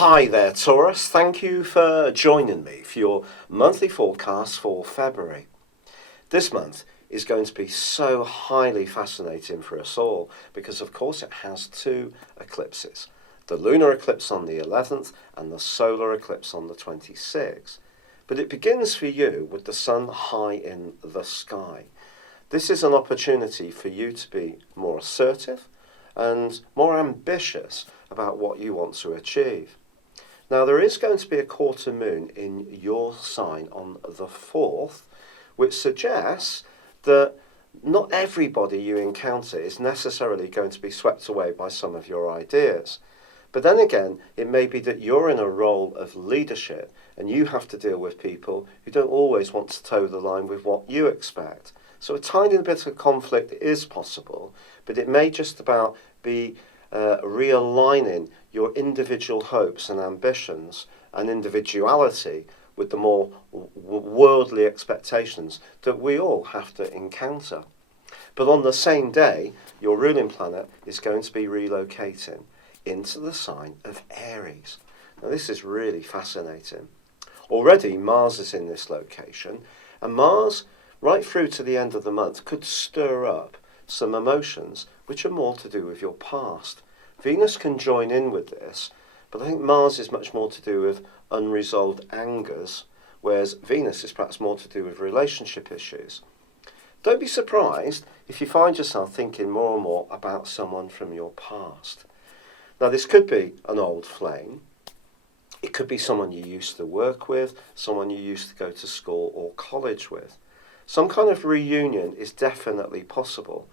Hi there, Taurus. Thank you for joining me for your monthly forecast for February. This month is going to be so highly fascinating for us all because, of course, it has two eclipses. The lunar eclipse on the 11th and the solar eclipse on the 26th. But it begins for you with the sun high in the sky. This is an opportunity for you to be more assertive and more ambitious about what you want to achieve. Now, there is going to be a quarter moon in your sign on the 4th, which suggests that not everybody you encounter is necessarily going to be swept away by some of your ideas. But then again, it may be that you're in a role of leadership and you have to deal with people who don't always want to toe the line with what you expect. So a tiny bit of conflict is possible, but it may just about be realigning your individual hopes and ambitions and individuality with the more worldly expectations that we all have to encounter. But on the same day, your ruling planet is going to be relocating into the sign of Aries. Now, this is really fascinating. Already, Mars is in this location, and Mars, right through to the end of the month, could stir up some emotions which are more to do with your past. Venus can join in with this, but I think Mars is much more to do with unresolved angers, whereas Venus is perhaps more to do with relationship issues. Don't be surprised if you find yourself thinking more and more about someone from your past. Now, this could be an old flame. It could be someone you used to work with, someone you used to go to school or college with. Some kind of reunion is definitely possible.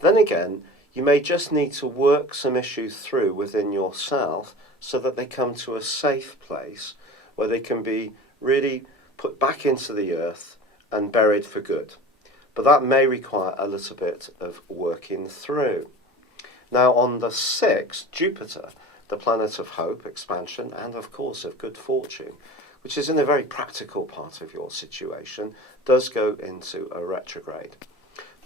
Then again, you may just need to work some issues through within yourself so that they come to a safe place where they can be really put back into the earth and buried for good. But that may require a little bit of working through. Now, on the 6th, Jupiter, the planet of hope, expansion, and of course of good fortune, which is in a very practical part of your situation, does go into a retrograde.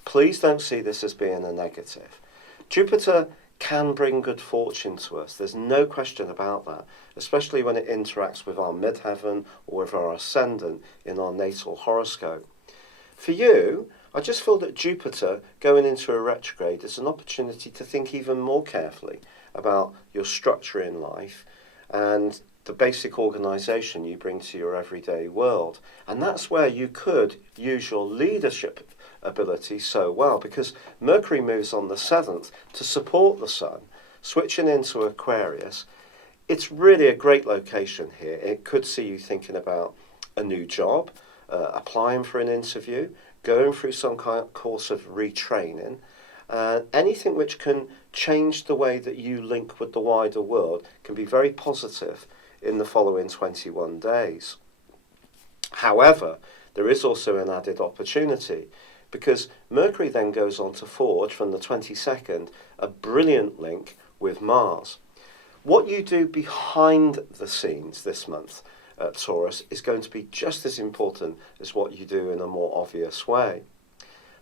Please don't see this as being a negative. Jupiter can bring good fortune to us. There's no question about that, especially when it interacts with our midheaven or with our ascendant in our natal horoscope. For you, I just feel that Jupiter going into a retrograde is an opportunity to think even more carefully about your structure in life and the basic organisation you bring to your everyday world. And that's where you could use your leadership ability so well, because Mercury moves on the 7th to support the Sun, switching into Aquarius. It's really a great location here. It could see you thinking about a new job, applying for an interview, going through some kind of course of retraining, anything which can change the way that you link with the wider world can be very positive in the following 21 days. However, there is also an added opportunity because Mercury then goes on to forge from the 22nd a brilliant link with Mars. What you do behind the scenes this month, Taurus, is going to be just as important as what you do in a more obvious way.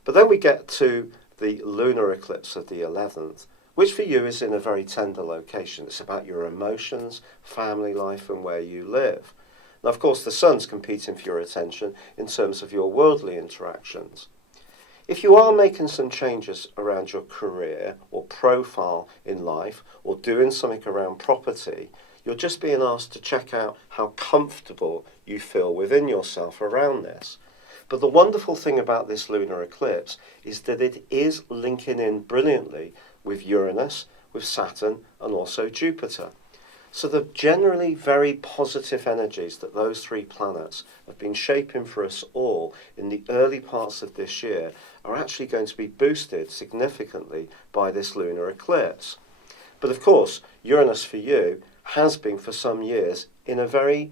But then we get to the lunar eclipse of the 11th, which for you is in a very tender location. It's about your emotions, family life, and where you live. Now, of course, the sun's competing for your attention in terms of your worldly interactions. If you are making some changes around your career or profile in life or doing something around property, you're just being asked to check out how comfortable you feel within yourself around this. But the wonderful thing about this lunar eclipse is that it is linking in brilliantly with Uranus, with Saturn, and also Jupiter. So the generally very positive energies that those three planets have been shaping for us all in the early parts of this year are actually going to be boosted significantly by this lunar eclipse. But of course, Uranus for you has been for some years in a very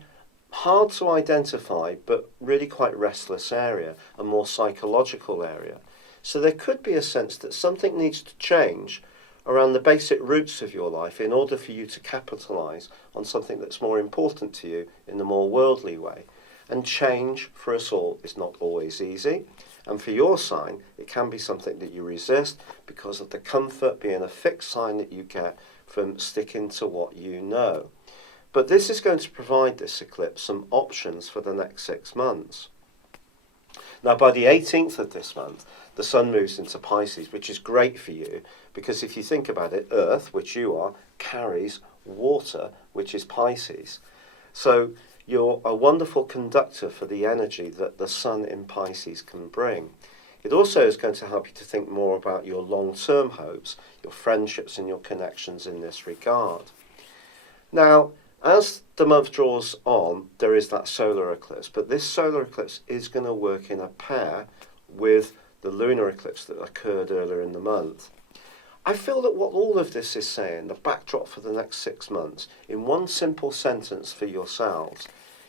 hard to identify but really quite restless area, a more psychological area. So there could be a sense that something needs to change around the basic roots of your life in order for you to capitalise on something that's more important to you in a more worldly way. And change for us all is not always easy. And for your sign, it can be something that you resist because of the comfort being a fixed sign that you get from sticking to what you know. But this is going to provide this eclipse some options for the next 6 months. Now, by the 18th of this month, the sun moves into Pisces, which is great for you because if you think about it, Earth, which you are, carries water, which is Pisces. So you're a wonderful conductor for the energy that the sun in Pisces can bring. It also is going to help you to think more about your long-term hopes, your friendships and your connections in this regard. Now, as the month draws on, there is that solar eclipse, but this solar eclipse is going to work in a pair with the lunar eclipse that occurred earlier in the month. I feel that what all of this is saying, the backdrop for the next 6 months, in one simple sentence for yourselves,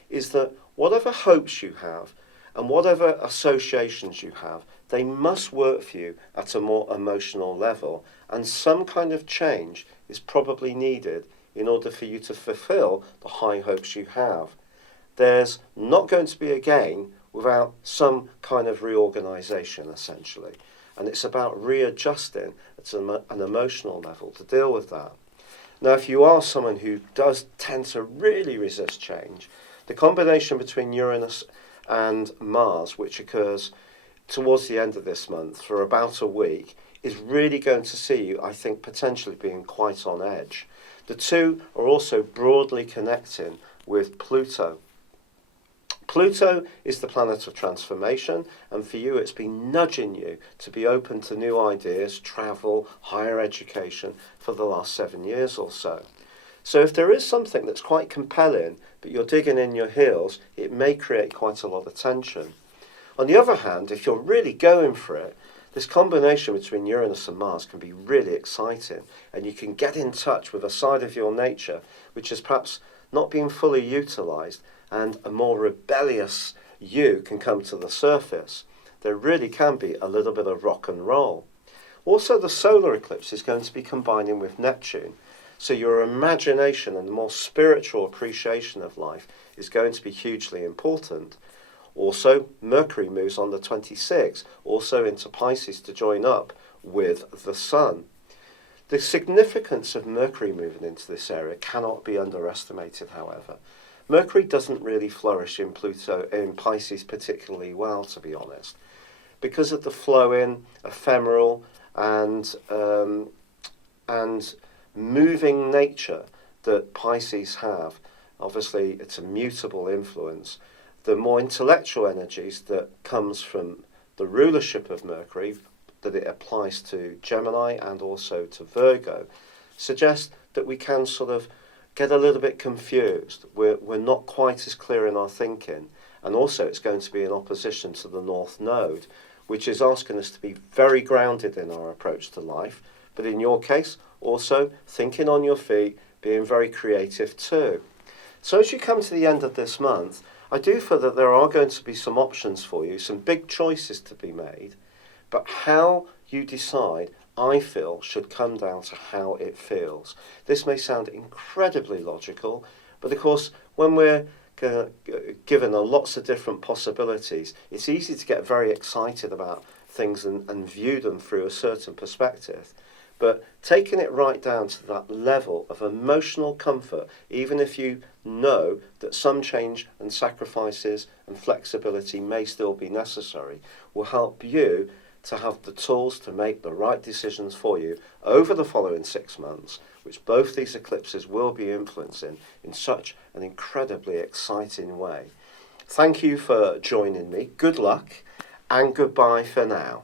is that whatever hopes you have and whatever associations you have, they must work for you at a more emotional level, and some kind of change is probably needed in order for you to fulfill the high hopes you have. There's not going to be a gain without some kind of reorganization, essentially. And it's about readjusting at an emotional level to deal with that. Now, if you are someone who does tend to really resist change, the combination between Uranus and Mars, which occurs towards the end of this month for about a week, is really going to see you, I think, potentially being quite on edge. The two are also broadly connecting with Pluto. Pluto is the planet of transformation, and for you it's been nudging you to be open to new ideas, travel, higher education for the last 7 years or so. So if there is something that's quite compelling, but you're digging in your heels, it may create quite a lot of tension. On the other hand, if you're really going for it, this combination between Uranus and Mars can be really exciting, and you can get in touch with a side of your nature which is perhaps not being fully utilised, and a more rebellious you can come to the surface. There really can be a little bit of rock and roll. Also, the solar eclipse is going to be combining with Neptune, so your imagination and the more spiritual appreciation of life is going to be hugely important. Also, Mercury moves on the 26th, also into Pisces to join up with the Sun. The significance of Mercury moving into this area cannot be underestimated, however. Mercury doesn't really flourish in Pisces particularly well, to be honest, because of the flowing, ephemeral, and moving nature that Pisces have. Obviously, it's a mutable influence. The more intellectual energies that comes from the rulership of Mercury, that it applies to Gemini and also to Virgo, suggest that we can sort of get a little bit confused. We're not quite as clear in our thinking. And also it's going to be in opposition to the North Node, which is asking us to be very grounded in our approach to life. But in your case, also thinking on your feet, being very creative too. So as you come to the end of this month, I do feel that there are going to be some options for you, some big choices to be made, but how you decide, I feel, should come down to how it feels. This may sound incredibly logical, but of course, when we're given lots of different possibilities, it's easy to get very excited about things and view them through a certain perspective. But taking it right down to that level of emotional comfort, even if you know that some change and sacrifices and flexibility may still be necessary, will help you to have the tools to make the right decisions for you over the following 6 months, which both these eclipses will be influencing in such an incredibly exciting way. Thank you for joining me. Good luck and goodbye for now.